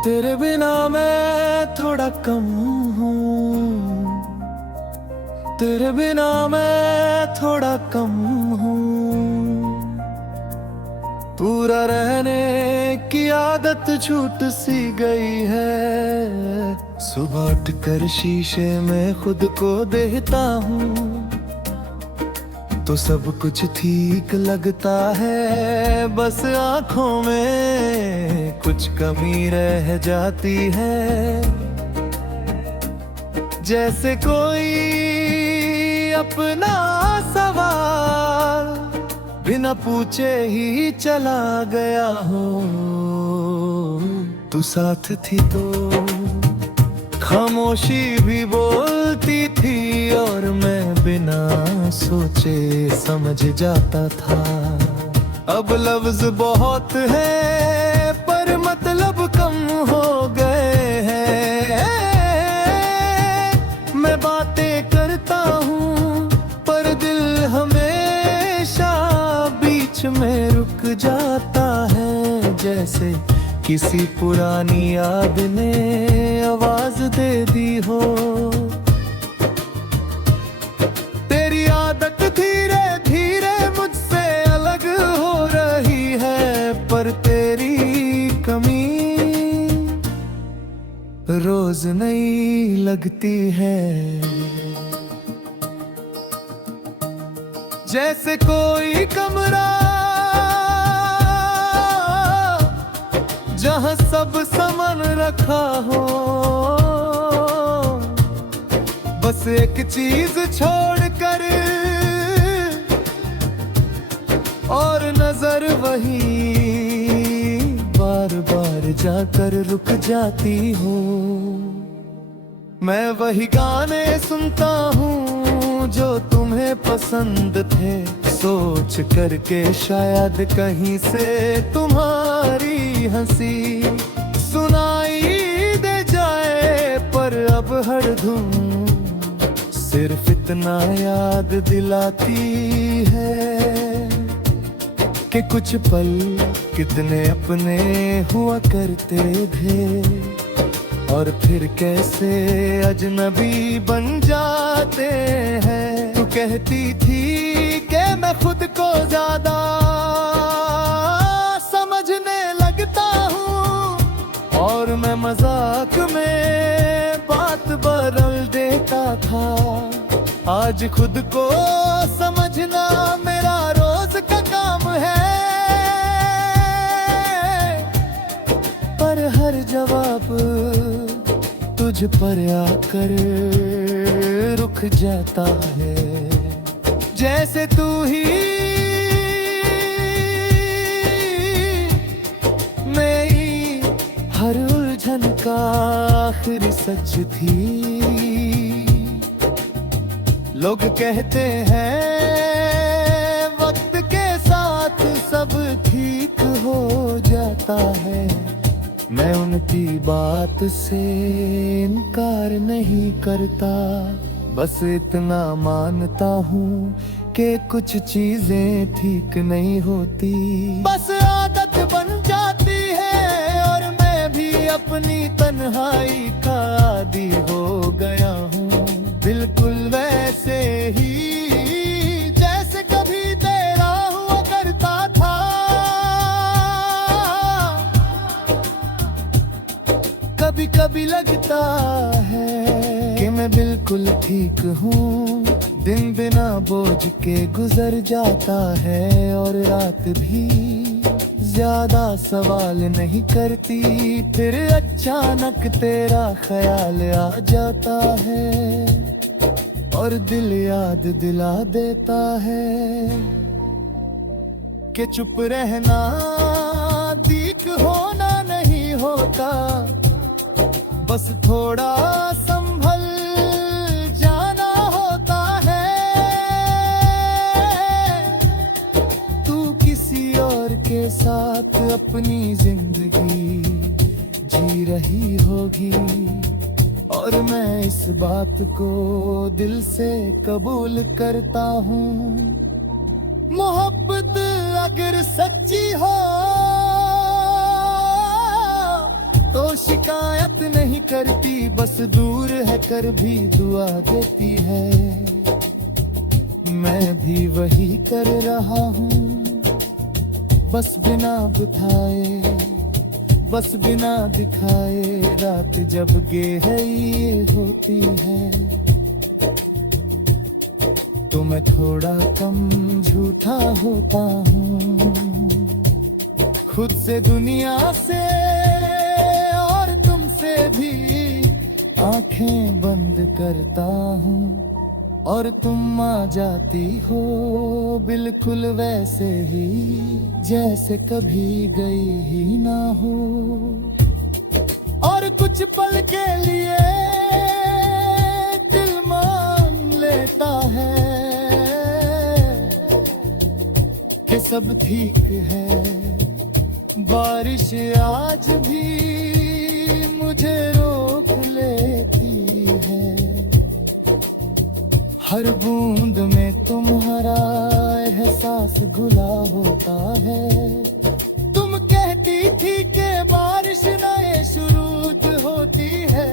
तेरे बिना मैं थोड़ा कम हूँ, तेरे बिना मैं थोड़ा कम हूँ। पूरा रहने की आदत छूट सी गई है। सुबह उठकर शीशे में खुद को देखता हूँ तो सब कुछ ठीक लगता है, बस आंखों में कुछ कमी रह जाती है। जैसे कोई अपना सवाल बिना पूछे ही चला गया हो। तू साथ थी तो खामोशी भी बोलती थी और मैं बिना सोचे समझ जाता था। अब लफ्ज बहुत है पर मतलब कम हो गए हैं। मैं बातें करता हूँ पर दिल हमेशा बीच में रुक जाता है। जैसे किसी पुरानी याद ने आवाज दे दी हो। तेरी आदत धीरे धीरे मुझसे अलग हो रही है, पर तेरी कमी रोज नई लगती है। जैसे कोई कमरा जहाँ सब सामान रखा हो, बस एक चीज छोड़कर और नजर वही बार बार जाकर रुक जाती हो। मैं वही गाने सुनता हूँ जो तुम्हें पसंद थे, सोच करके शायद कहीं से तुम्हारी हंसी सुनाई दे जाए। पर अब हर धुन सिर्फ इतना याद दिलाती है कि कुछ पल कितने अपने हुआ करते थे और फिर कैसे अजनबी बन जाते हैं। तू कहती थी कि मैं खुद को ज्यादा समझने लगता हूँ और मैं मजाक में बात बदल देता था। आज खुद को समझना मेरा रोज का काम है, पर हर जवाब तुझ पर आकर रुक जाता है। जैसे तू ही मेरी हर उलझन का आखिरी सच थी। लोग कहते हैं वक्त के साथ सब ठीक हो जाता है, मैं उनकी बात से इनकार नहीं करता। बस इतना मानता हूँ कि कुछ चीजें ठीक नहीं होती, बस आदत बन जाती है और मैं भी अपनी तन्हाई का आदी हो गया हूँ। बिल्कुल वैसे ही जैसे कभी तेरा हुआ करता था। कभी कभी लगता है कि मैं बिल्कुल ठीक हूँ, दिन बिना बोझ के गुजर जाता है और रात भी ज्यादा सवाल नहीं करती। फिर अचानक तेरा ख्याल आ जाता है और दिल याद दिला देता है कि चुप रहना दीक होना नहीं होता, बस थोड़ा संभल जाना होता है। तू किसी और के साथ अपनी जिंदगी जी रही होगी और मैं इस बात को दिल से कबूल करता हूँ। मोहब्बत अगर सच्ची हो तो शिकायत नहीं करती, बस दूर है कर भी दुआ देती है। मैं भी वही कर रहा हूँ, बस बिना बिठाए, बस बिना दिखाए। रात जब गहरी होती है तो मैं थोड़ा कम झूठा होता हूँ, खुद से, दुनिया से और तुमसे भी आंखें बंद करता हूँ। और तुम आ जाती हो बिल्कुल वैसे ही जैसे कभी गई ही ना हो। और कुछ पल के लिए दिल मान लेता है कि सब ठीक है। बारिश आज भी मुझे रोक लेती है, हर बूंद में तुम्हारा एहसास घुला होता है। तुम कहती थी कि बारिश नए शुरू होती है,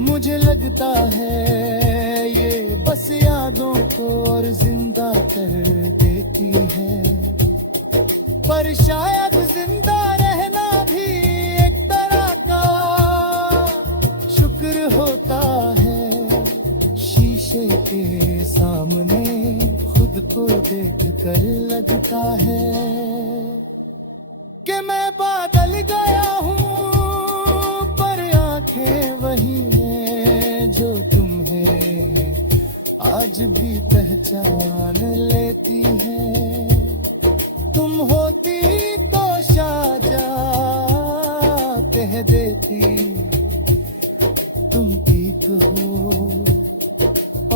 मुझे लगता है ये बस यादों को और जिंदा कर देती है। पर शायद जिंदा रहना भी एक तरह का शुक्र होता है। शीशे के सामने खुद को देख कर लगता है कि मैं बदल गया हूँ, पर आंखें वही हैं जो तुम्हें आज भी पहचान लेती हैं। तुम होती तो शायद कह देती तुम ठीक हो,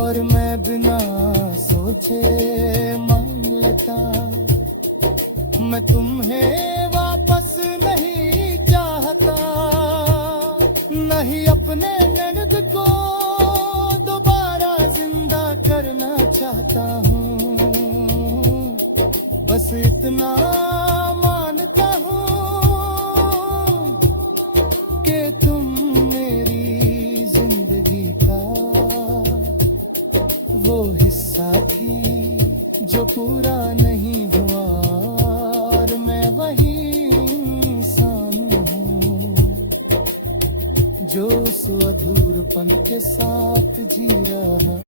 और मैं बिना सोचे मान लेता। मैं तुम्हें वापस नहीं चाहता, नहीं अपने ननद को दोबारा जिंदा करना चाहता हूँ। बस इतना मानता हूँ कि तुम मेरी जिंदगी का वो हिस्सा थी जो पूरा नहीं हुआ, और मैं वही इंसान हूँ जो उस अधूरपन के साथ जी रहा।